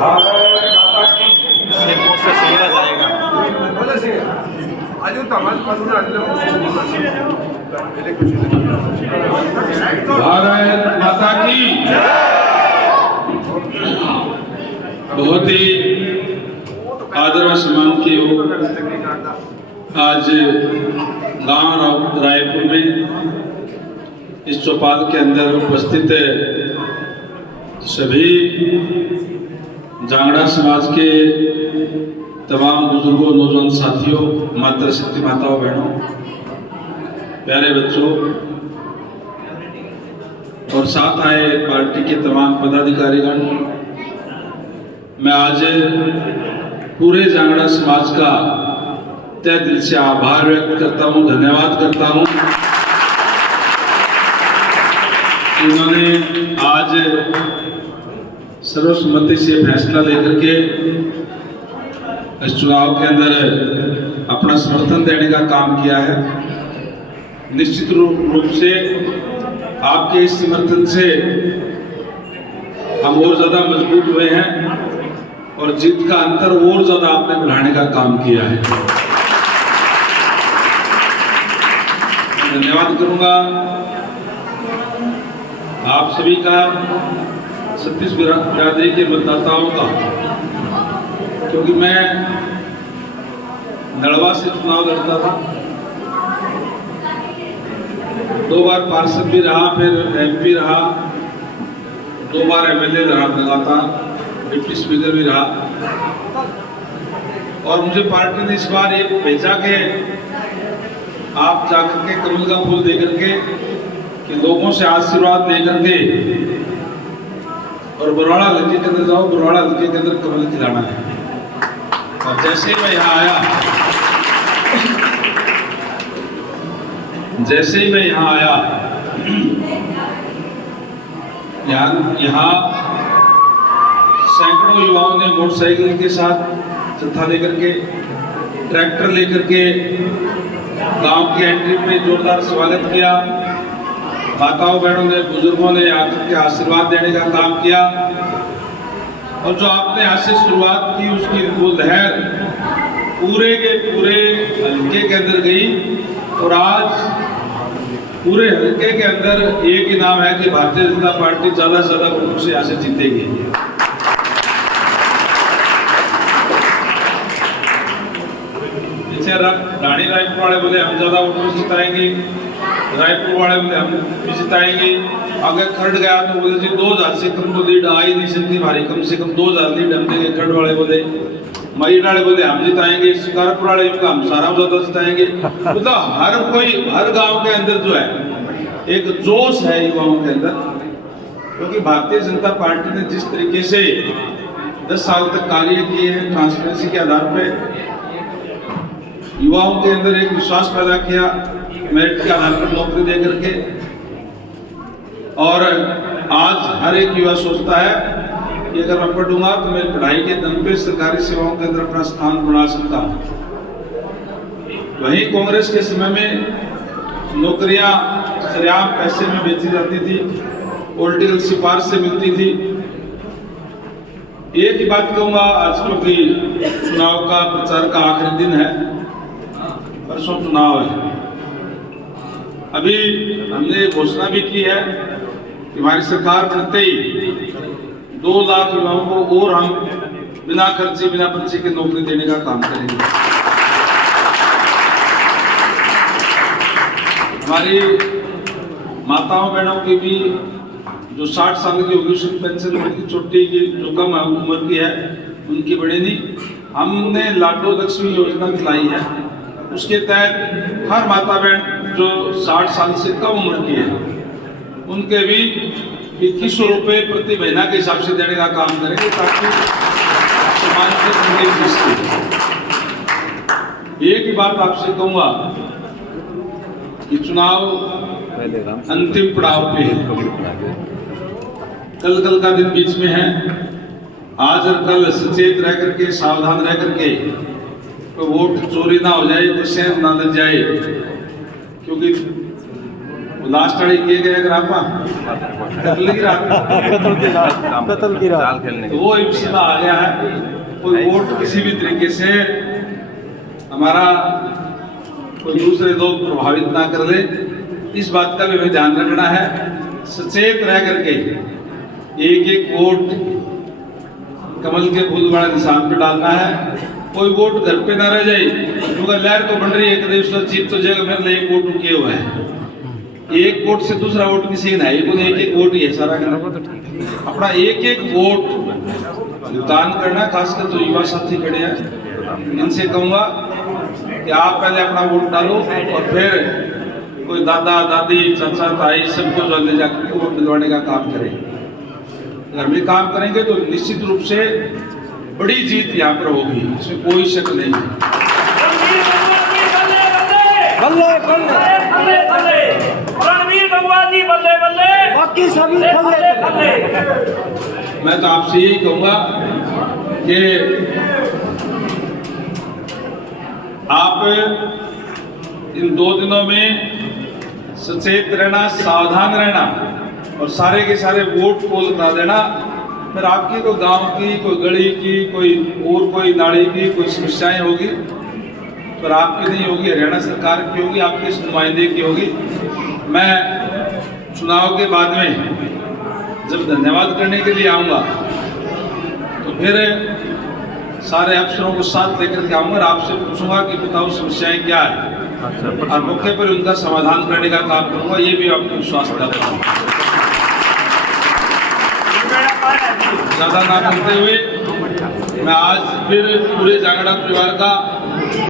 भारत माता की बहुत ही आदर व सम्मान की हो। आज गांव रायपुर में इस चौपाल के अंदर उपस्थित सभी जांगड़ा समाज के तमाम बुजुर्गों, नौजवान साथियों, मातृशक्ति माताओं, बहनों, प्यारे बच्चों और साथ आए पार्टी के तमाम पदाधिकारीगण, मैं आज पूरे जांगड़ा समाज का तहे दिल से आभार व्यक्त करता हूं, धन्यवाद करता हूं। उन्होंने आज सर्वसम्मति से फैसला लेकर के इस चुनाव के अंदर अपना समर्थन देने का काम किया है। निश्चित रूप से आपके इस समर्थन से हम और ज्यादा मजबूत हुए हैं और जीत का अंतर और ज्यादा आपने बढ़ाने का काम किया है। धन्यवाद करूंगा आप सभी का, छत्तीस बिरादरी के मतदाताओं का, क्योंकि मैं नड़वा से चुनाव लड़ता था, 2 बार पार्षद भी रहा, फिर MP रहा, 2 बार MLA रहा, लगातार डिप्टी स्पीकर भी रहा। और मुझे पार्टी ने इस बार ये भेजा के आप जाकर के कमल का फूल देकर के कि लोगों से आशीर्वाद लेकर के और बरवाड़ा हल्के के अंदर जाओ, बरवाड़ा हल्के के अंदर कमल खिलाना है। और जैसे ही मैं यहाँ आया यहाँ सैकड़ों युवाओं ने मोटरसाइकिल के साथ जत्था लेकर के, ट्रैक्टर लेकर के गांव की एंट्री पे जोरदार स्वागत किया। माताओं, बहनों ने, बुजुर्गों ने आकर के आशीर्वाद देने का काम किया और जो आपने आज से शुरुआत की उसकी वो लहर पूरे के पूरे हल्के के अंदर गई और आज पूरे हल्के के अंदर एक ही नाम है कि भारतीय जनता पार्टी ज्यादा से ज्यादा वोटों से यहाँ से जीतेगी। रानी रायपुर वाले बोले हम ज्यादा वोटों से जिताएंगे, रायपुर वाले बोले हम भी जिताएंगे। अगर खर्ड गया तो बोले जी 2000 से कम तो लीड आ ही नहीं सकती हमारी, कम से कम 2000 लीड हम देंगे। खर्ड वाले बोले, मई वाले बोले हम जिताएंगे, शिकारपुर वाले हम सारा ज्यादा जिताएंगे। मतलब हर कोई, हर गांव के अंदर जो है एक जोश है युवाओं के अंदर, क्योंकि भारतीय जनता पार्टी ने जिस तरीके से 10 साल तक कार्य किए हैं ट्रांसपेरेंसी के आधार पर, युवाओं के अंदर एक विश्वास पैदा किया मेरिट के आधार पर नौकरी दे करके, और आज हर एक युवा सोचता है कि अगर मैं पढ़ूंगा तो मेरी पढ़ाई के दम पे सरकारी सेवाओं के अंदर अपना स्थान बना सकता हूं। वहीं कांग्रेस के समय में नौकरियां सरेआम पैसे में बेची जाती थी, पॉलिटिकल सिफारिश से मिलती थी। एक ही बात कहूंगा, आज क्योंकि चुनाव का प्रचार का आखिरी दिन है, परसों चुनाव है, अभी हमने घोषणा भी की है कि हमारी सरकार बनते ही 2 लाख युवाओं को और हम बिना खर्चे, बिना पर्चे के नौकरी देने का काम करेंगे। हमारी माताओं, बहनों की भी जो 60 साल की होगी उसकी पेंशन, उनकी छोटी की जो कम उम्र की है उनकी बढ़ेगी। हमने लाडो लक्ष्मी योजना चलाई है, उसके तहत हर माता बहन जो 60 साल से कम उम्र की है उनके भी 2100 रुपये प्रति महीना के हिसाब से देने का काम करेंगे, ताकि समाज की जिंदगी जिसकी। एक ही बात आपसे कहूंगा कि चुनाव अंतिम पड़ाव पे है, कल का दिन बीच में है। आज और कल सचेत रह करके, सावधान रह करके वोट चोरी ना हो जाए, तो शहर ना लग जाए, क्योंकि लास्ट वाली किए गए अगर आप कत्ल की रात कत्ल की रात तो वो मसला आ गया है। कोई वोट किसी भी तरीके से हमारा कोई दूसरे लोग प्रभावित ना कर ले, इस बात का भी हमें ध्यान रखना है। सचेत रह करके एक एक वोट कमल के फूल वाला निशान पे डालना है। कोई वोट घर पे ना रह जाए, क्योंकि लहर तो बन रही है, कभी उसका जीत तो जगह मेरे लिए एक वोट किए हुए हैं। एक वोट से दूसरा वोट किसी का नहीं, एक एक वोट ही है सारा का। अपना एक एक वोट दान करना, खासकर जो युवा साथी खड़े हैं इनसे कहूंगा कि आप पहले अपना वोट डालो और फिर कोई दादा दादी चाचा ताई सबको जो ले जाकर वोट दिलवाने का काम करें। अगर भी काम करेंगे तो निश्चित रूप से बड़ी जीत यहाँ पर होगी, इसमें कोई शक नहीं है। बल्ले बल्ले रणवीर गंगवा जी बल्ले बल्ले, बाकी सभी बल्ले बल्ले। मैं तो आपसे यही कहूंगा कि आप इन 2 दिनों में सचेत रहना, सावधान रहना और सारे के सारे वोट पोल करा देना। फिर आपकी कोई गांव की, कोई गली की, कोई नाली की कोई समस्याएं होगी पर आपकी नहीं होगी, हरियाणा सरकार की होगी, आपके इस नुमाइंदे की होगी। मैं चुनाव के बाद में जब धन्यवाद करने के लिए आऊँगा तो फिर सारे अफसरों को साथ लेकर के आऊँगा और आपसे पूछूंगा कि बताओ समस्याएं क्या है और मौके पर उनका समाधान करने का काम करूँगा। ये भी आपको विश्वास दिलाता हूँ। ज़्यादा ना करते हुए मैं आज फिर पूरे जांगड़ा परिवार का